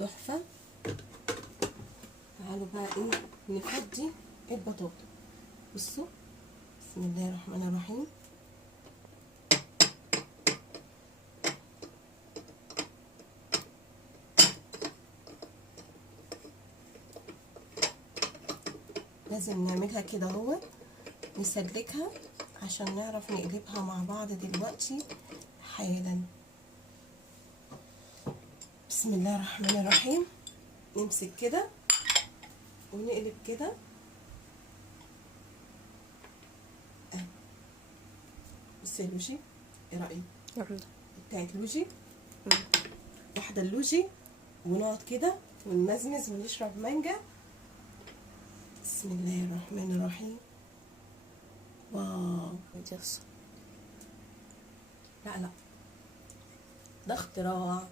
تحفه. تعالوا بقى ايه نفضي البطاطا. بصوا، بسم الله الرحمن الرحيم. لازم نعملها كده اهو، نسلكها عشان نعرف نقلبها مع بعض دلوقتي حالا. بسم الله الرحمن الرحيم. نمسك كده ونقلب كده. بصي يا لوجي، ايه رايك؟ بتاعت لوجي، واحده اللوجي، ونقعد كده ونمزمز ونشرب مانجا. بسم الله الرحمن الرحيم. واو، لا لا، ده اختراع.